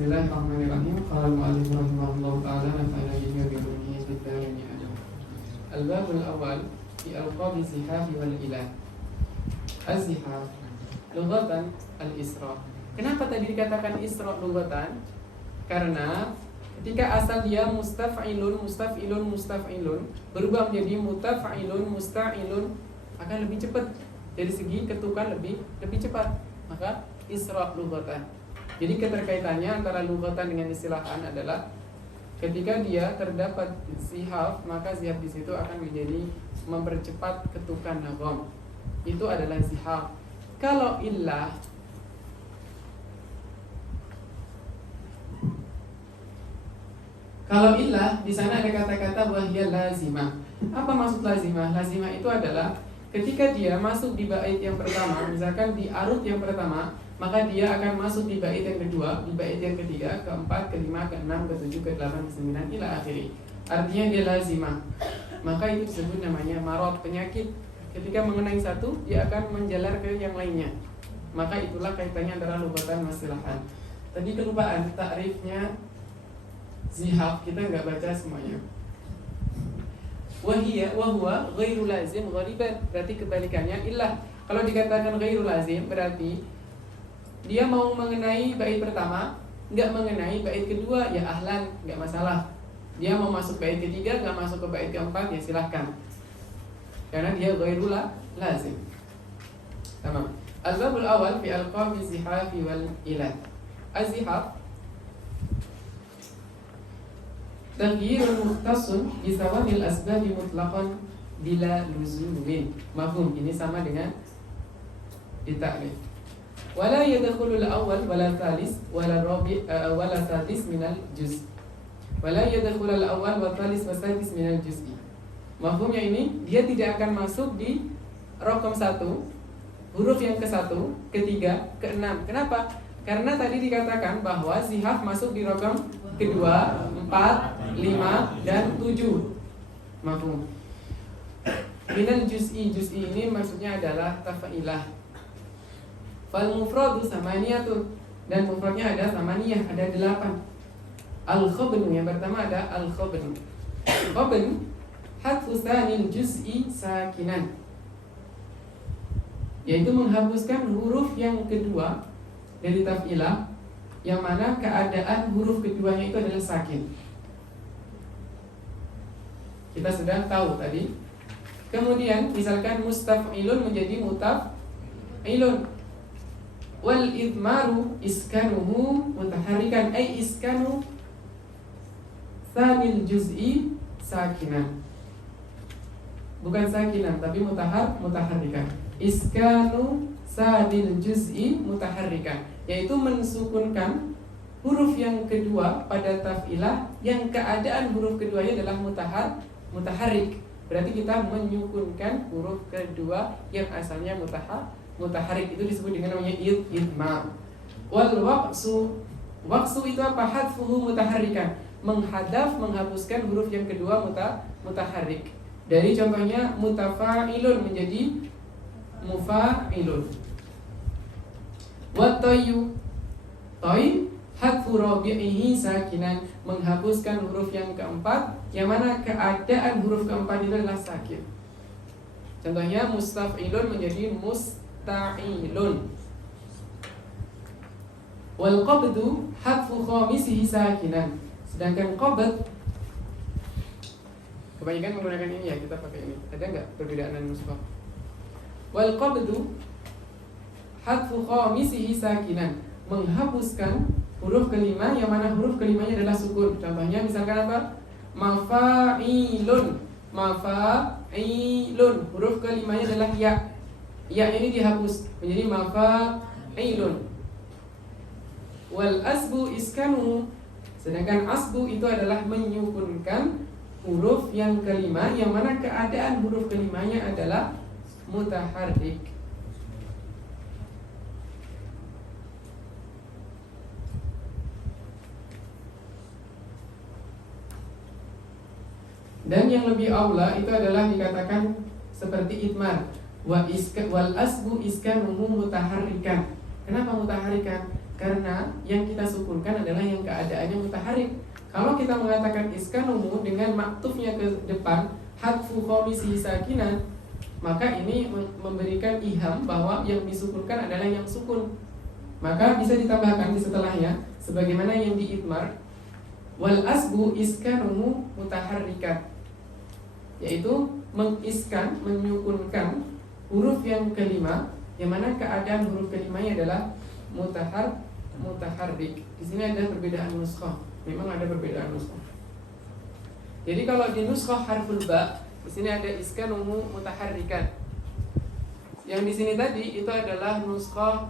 Bismillahirrahmanirrahim. Qala al-mu'allif rahimahullahu ta'ala nafa'ana bihi wa bi ulumuhi fid dharain amin. Al-babul awwal fi alqabi zihaf wal ilah. Az-zihaf lughatan al-isra. Kenapa tadi dikatakan isra lughatan? Karena ketika asal dia mustaf'ilun berubah menjadi mutaf'ilun musta'ilun akan lebih cepat. Dari segi ketukan lebih cepat. Maka isra lughatan. Jadi keterkaitannya antara lughatan dengan istilahan adalah ketika dia terdapat zihaf, maka zihaf di situ akan menjadi mempercepat ketukan nagom. Itu adalah zihaf. Kalau illah, di sana ada kata-kata wahya lazimah. Apa maksud lazimah? Lazimah itu adalah ketika dia masuk di bait yang pertama, misalkan di arut yang pertama, maka dia akan masuk di bait yang kedua, di bait yang ketiga, keempat, kelima, keenam, ketujuh, kedelapan, kesembilan, ila akhiri. Artinya dia lazimah. Maka itu disebut namanya marad, penyakit. Ketika mengenai satu, dia akan menjalar ke yang lainnya. Maka itulah kaitannya antara lughatan dan istilahan. Tadi kelupaan takrifnya zihaf, kita nggak baca semuanya. Wahuwa ghairu lazim ghaliban, berarti kebalikannya illah. Kalau dikatakan ghairu lazim berarti dia mau mengenai bait pertama, nggak mengenai bait kedua, ya ahlan, nggak masalah. Dia mau masuk bait ketiga, nggak masuk ke bait keempat, ya silahkan. Karena dia ghairu lazim. Tamam. Al-babul awal fi alqabi zihafi wal ilah. Az-zihaf taghyirun mukhtasun bi sawabil asbabi mutlaqan bila luzumin. Mafhum, ini sama dengan ditakrif. Wala yadkhulu al-awwal wala thalis wala rabi' wala sadis min al-juz'. Wala yadkhulu al-awwal wa thalis wa sadis min al-juz'i. Mafhumnya ini, dia tidak akan masuk di raqam 1, huruf yang ke-1, ke-3, ke-6. Kenapa? Karena tadi dikatakan bahwa zihaf masuk di raqam kedua, 4, 5 dan 7. Mafhum. Minal juz'i, juz'i ini maksudnya adalah tafa'ilah. Fal mufradu samaniyatun, dan mufradnya ada samaniyah, ada 8. Al-khabnu, yang pertama ada al-khabnu. Khabn hadfu tsanil juz'i sakinan, yaitu menghapuskan huruf yang kedua dari taf'ilah, yang mana keadaan huruf keduanya itu adalah sakin. Kita sudah tahu tadi. Kemudian misalkan mustaf'ilun menjadi mutaf'ilun. Wal idmaru iskanuhu mutaharrikan, ay iskanu tsanil juz'i sakinan. Bukan sakinan tapi mutaharrikan. Iskanu tsanil juz'i mutaharrikan, yaitu mensukunkan huruf yang kedua pada taf'ilah yang keadaan huruf keduanya adalah mutaharrik. Berarti kita menyukunkan huruf kedua yang asalnya mutaharrik, itu disebut dengan namanya idmar. Wal waqsu itu apa? Hadfuhu mutaharrikan, menghapuskan huruf yang kedua mutaharrik. Dari contohnya mutafa'ilun menjadi mufa'ilun. Wa tayyu, tay hadfu rabi'ihi sakinan, menghapuskan huruf yang keempat yang mana keadaan huruf keempat itu adalah sakin. Contohnya mustaf'ilun menjadi musta'ilun. Wal qabdu hadfu khamisihi sakinan, sedangkan qabd kebanyakan menggunakan ini, ya kita pakai ini. Ada enggak perbedaan dengan mushaf? Wal qabdu hadfu khamisihi sakinan, menghapuskan huruf kelima yang mana huruf kelimanya adalah sukun. Contohnya misalkan apa? Mafa'ilun. Mafa'ilun, huruf kelimanya adalah ya. Ya ini dihapus menjadi mafa'ilun. Wal asbu iskanu, sedangkan asbu itu adalah menyukunkan huruf yang kelima yang mana keadaan huruf kelimanya adalah mutaharrik. Dan yang lebih aula itu adalah dikatakan seperti idmar. Wal asbu iskanuhu mutaharrikan. Kenapa mutaharrikan? Karena yang kita sukunkan adalah yang keadaannya mutaharrik. Kalau kita mengatakan iskanuhu dengan maktufnya ke depan hadfu khamisi sakinan, maka ini memberikan iham bahwa yang disukunkan adalah yang sukun. Maka bisa ditambahkan di setelahnya sebagaimana yang diitmar, wal asbu iskanuhu mutaharrikan, yaitu mengiskan, menyukunkan huruf yang kelima, yang mana keadaan huruf kelimanya adalah mutaharrik. Di sini ada perbedaan nuskhah. Memang ada perbedaan nuskhah. Jadi kalau di nuskhah harful ba, di sini ada iskanuhu mutaharrikan. Yang di sini tadi itu adalah nuskhah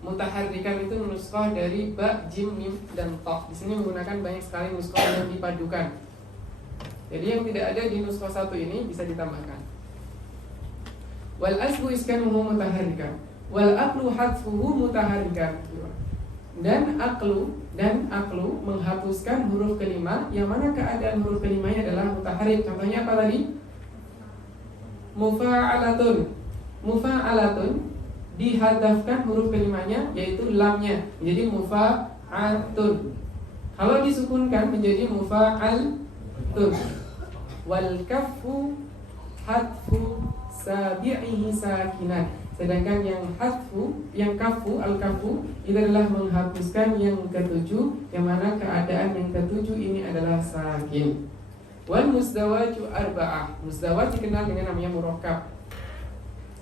mutaharrikan, itu nuskhah dari ba, jim, mim, dan ta. Di sini menggunakan banyak sekali nuskhah yang dipadukan. Jadi yang tidak ada di nuskhah satu ini bisa ditambahkan. Wal asbu iskanuhu mutaharrikan, wal aqlu hadfuhu mutaharrikan. Dan aklu menghapuskan huruf kelima, yang mana keadaan huruf kelimanya adalah mutaharrik. Contohnya apa tadi? Mufa'alatun dihadafkan huruf kelimanya, yaitu lamnya, menjadi mufa'atun. Kalau disukunkan menjadi mufa'altun. Wal kaffu hadfu sabi'ihi sakinah. Sedangkan yang hadfu, yang kafu, al-kafu itu adalah menghapuskan yang ketujuh, yang mana keadaan yang ketujuh ini adalah sakin. Wal musdawaju arba'ah. Musdawaj dikenal dengan namanya murakkab.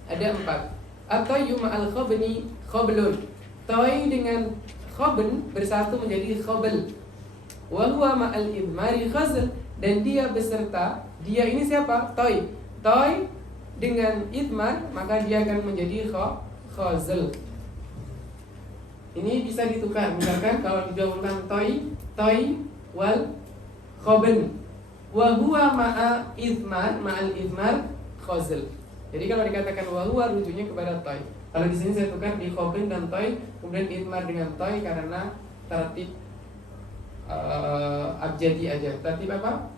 Ada 4. At-tayyu ma'al khabni khablun. Tay dengan khabn bersatu menjadi khabl. Wa huwa ma'al idmari khazl. Dan dia beserta, dia ini siapa? Tay. Tay dengan idmar, maka dia akan menjadi khazl. Ini bisa ditukar. Misalkan kalau digabungkan toy wal khabn, wa huwa ma'a idmar, ma'al idmar khazl. Jadi kalau dikatakan wa huwa rujuknya kepada toy. Kalau di sini saya tukar di khabn dan toy, kemudian idmar dengan toy karena tertib abjadi aja. Tertib apa?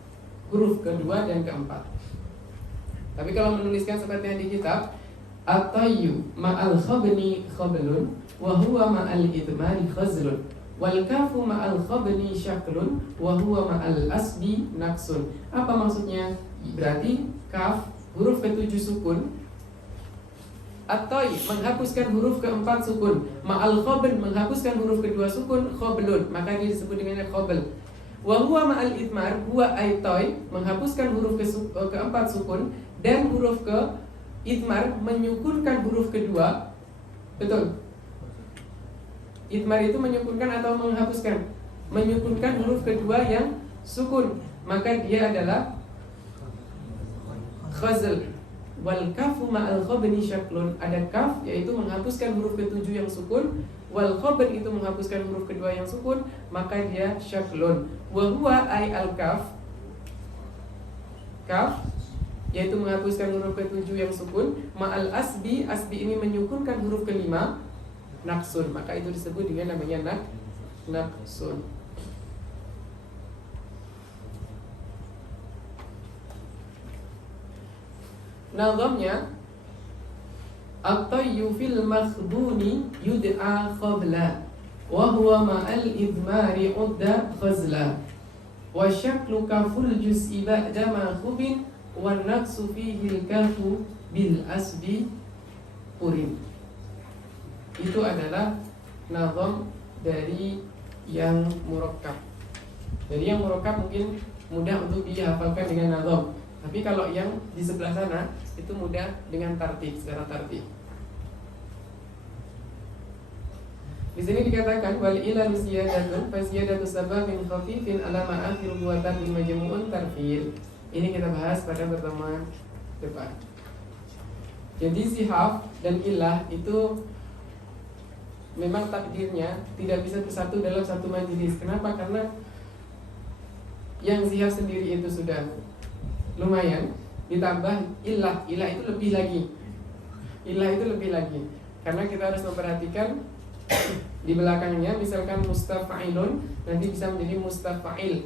Huruf kedua dan keempat. Tapi kalau menuliskan seperti yang di kitab, at-tayyu ma'al khabni khablun wa huwa ma'al idmari khazlun wal kafu ma'al khabni syaklun wa huwa ma'al asbi naqsun. Apa maksudnya? Berarti kaf huruf ketujuh sukun, at-tay menghapuskan huruf keempat sukun, ma'al khabn menghapuskan huruf kedua sukun, khablun, maka dia disebut dengan khabl. Wa huwa ma'al idmar, huwa ay tay menghapuskan huruf keempat sukun, dan huruf ke idmar menyukunkan huruf kedua. Betul? Idmar itu menyukunkan atau menghapuskan? Menyukunkan huruf kedua yang sukun, maka dia adalah khazl. Wal kafu ma'al khabni syaklun. Ada kaf, yaitu menghapuskan huruf ketujuh yang sukun. Wal khabn itu menghapuskan huruf kedua yang sukun, maka dia syaklun. Wa huwa ay al kaf, kaf yaitu menghapuskan huruf ketujuh yang sukun, ma'al asbi, asbi ini menyukunkan huruf kelima, naqsun, maka itu disebut dengan namanya naqsun. Nazamnya, at-tayyu fil makhduni yud'a khabla wa huwa ma'al idmari udda khazla wa syaklu kaful juz'i ba'da ma khubin wa naqsu fihi al-kafu bil asbi urin. Itu adalah nazam dari yang murakkab. Jadi yang murakkab mungkin mudah untuk dihafalkan dengan nazam, tapi kalau yang di sebelah sana itu mudah dengan tartib, secara tartib. Di sini dikatakan wal ilal ziyadatun fa ziyadatu sababin khafifin ala ma akhiru wa tarbi majmu'un tarfil. Ini kita bahas pada pertemuan depan. Jadi zihaf dan ilah itu memang takdirnya tidak bisa bersatu dalam satu majelis. Kenapa? Karena yang zihaf sendiri itu sudah lumayan, ditambah ilah itu lebih lagi. Ilah itu lebih lagi. Karena kita harus memperhatikan di belakangnya, misalkan mustafa'ilun nanti bisa menjadi mustafa'il,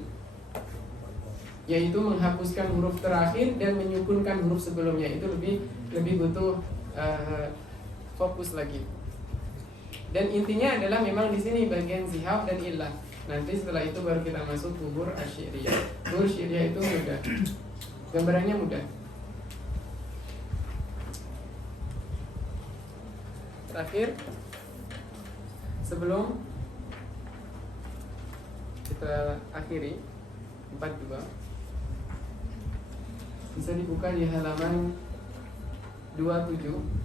yaitu menghapuskan huruf terakhir dan menyukunkan huruf sebelumnya. Itu lebih butuh fokus lagi. Dan intinya adalah memang di sini bagian zihab dan illah. Nanti setelah itu baru kita masuk kubur asyiriyah. Kubur asyiriyah itu mudah, gambarannya mudah. Terakhir, sebelum kita akhiri 42, bisa dibuka di halaman 27.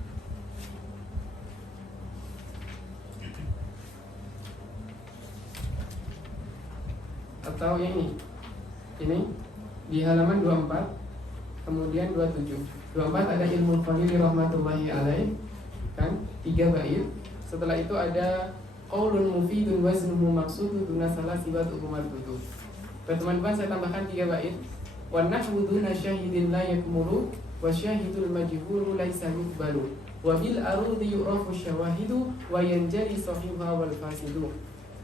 Atau ini di halaman 24, kemudian 27. 24 ada ilmu qalili rahmatullahi alaih, kan? 3 bait. Setelah itu ada qaulun mufidun waznuhu maqsudun duna salasi wa tu'mardudu. Teman-teman saya tambahkan 3 bait. Wa nahwu duna syahidin la yakmulu wa syahidul majhulu laisa yuqbalu wa bil arudi yu'rafu syawahidu wa yanjali sahiha wal fasidu.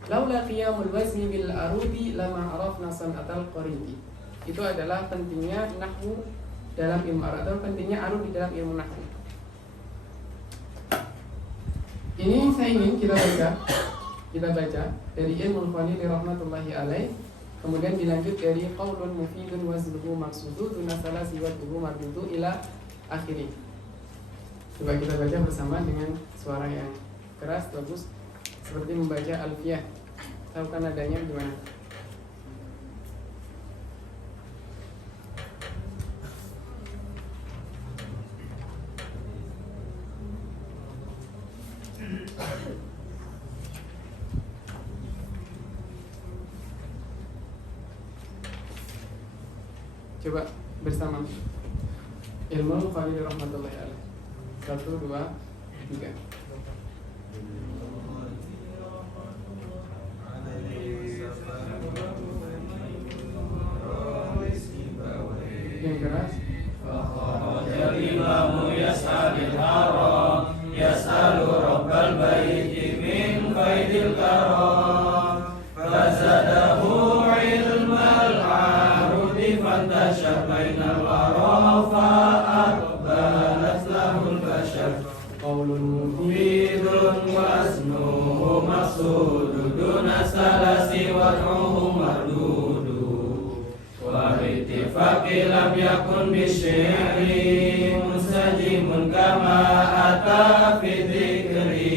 Laula qiyamul wazni bil arudi lama arafna sanatal qaribi. Itu adalah pentingnya nahwu dalam ilmu arud atau pentingnya arud di dalam ilmu nahwu. Ini saya ingin kita baca dari ilmu Khalil rahmatullahi alaih, kemudian dilanjut dari qaulun mufidun waznuhu maqsudun nasalasi wa tubu mardudu ila akhiri. Coba kita baca bersama dengan suara yang keras, bagus, seperti membaca alfiyah. Tahu kan nadanya gimana? Coba bersama ilmu Khalil rahmatullahi alaih. 1, 2, 3. Yang keras. Imamu yas'alil haram, yas'alu rabbal baiti min faidil karam, fazadahu ilmal arudi fantasha bainal wara fa'aqbalat lahul bashar. Qaulun mufidun waznuhu maqsudun duna salasi wad'uhu mardudu wa ittifaqi lam yakun bisyai'ri mustajimun kama ata fi dhikri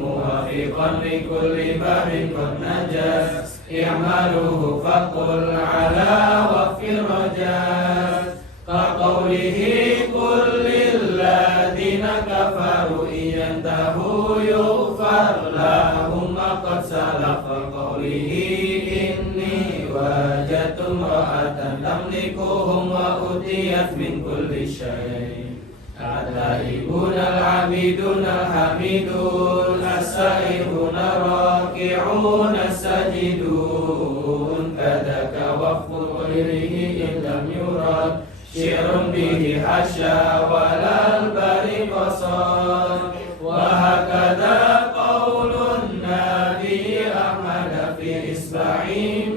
muwafiqan li kulli barin qad najas i'maluhu faqul ala waqfir rajas ka qawlihi qul lilladhina kafaru iyantahu yughfar lahum ma qad salafa qawlihi wajadtum ra'atan tamlikuhum wa utiyat min kulli syai' at-taibun al-'abidun al-hamidun as-sa'ihun ar-raki'un as-sajidun kadaka waqfu ghairihi illam yurad syi'run bihi hasya walal bari qasad wa hakadha qaulun nabi ahmad fi isba'i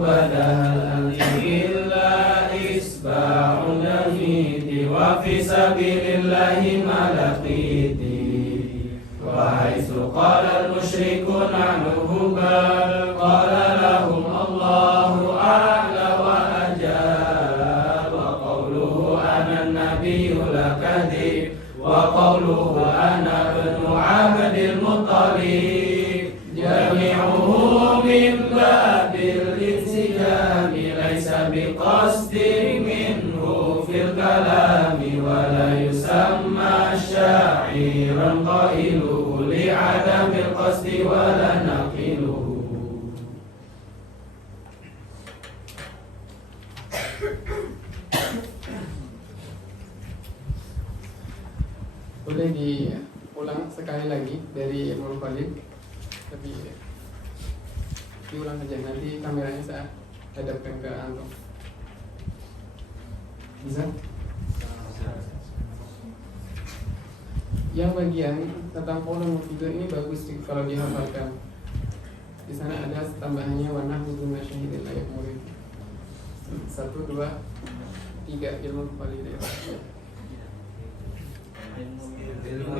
badal illa isba'un nafiti wa fi sabilillahi malaqiti wa haitsu qala al-musyrikun anhu bal qala lahum Allahu a'la wa ajal wa qawluhu ana an-nabiyyu la kadhib wa qawluhu ana ibnu abdil muttalib jami'uhu min babil biqasdi minhu fil kalami wa la yusamma sya'iran qailuhu li'adamil qasdi wa la naqiluhu. Boleh diulang sekali lagi dari Ibnu Khalid, tapi diulang aja, nanti kameranya saya hadapkan ke antum. Bisa? Yang bagian tentang qaulun mufidun ini bagus kalau dihafalkan. Di sana ada tambahannya wa nahwu syahidin la yakmul. 1, 2, 3 ilmu Khalid. Ilmu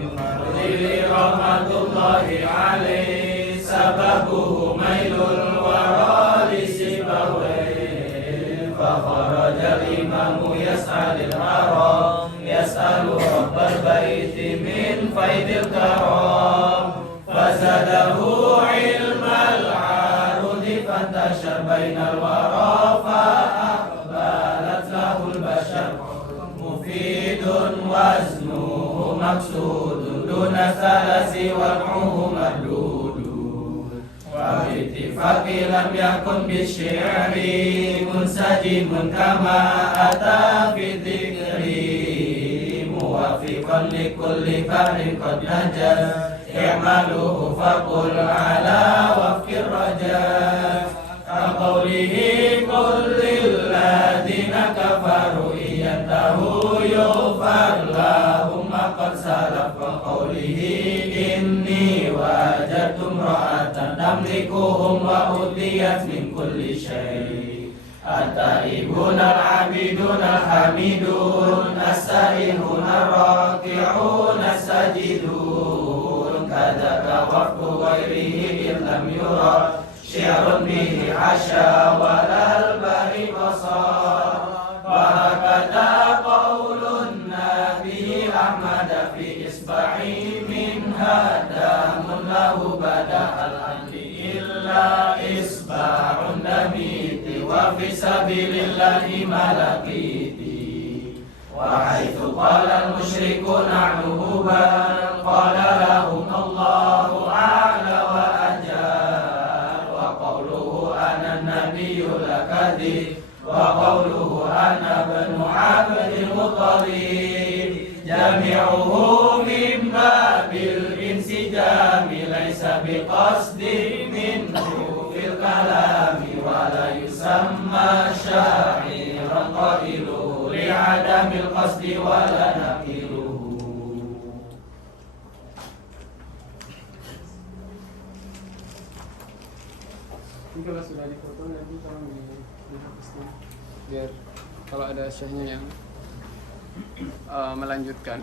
فيض الكرام فزاده علم العروض فانتشر بين الورى فأقبلت له البشر مفيد وزنه مقصود دون ثلث وقعه مردود وباتفاق لم يكن بالشعر منسجم كما أتى في الذكر موافقا لكل فهر قد نجا اعملوه فقل على وفق الرجاء كقوله قل للذين كفروا إن ينتهوا يغفر لهم ما قد سلف وقوله إني وجدت امرأة تملكهم وأوتيت من كل شيء التائبون العابدون الحامدون السائحون الراكعون الساجدون كذاك وفق غيره إن لم يرى شعر به حشا ولا البري بصار وهكذا قول النبي أحمد في إصبعي منها دام له بدأ الأمر إلا إصبع دميت وفي سبيل الله ملكيتي وحيث قال المشركون عهوبا قال لهم الله أعلى وأجل وقوله أنا النبي لكذب وقوله أنا ابن عبد المطلب جميعه من باب الانسجام ليس بقصد منه في الكلام ولا يسمى شاعرا قائله لعدم القصد ولا نقيله. Ini kalau sudah dipoto nanti tolong dihapuskan biar kalau ada syekhnya yang melanjutkan.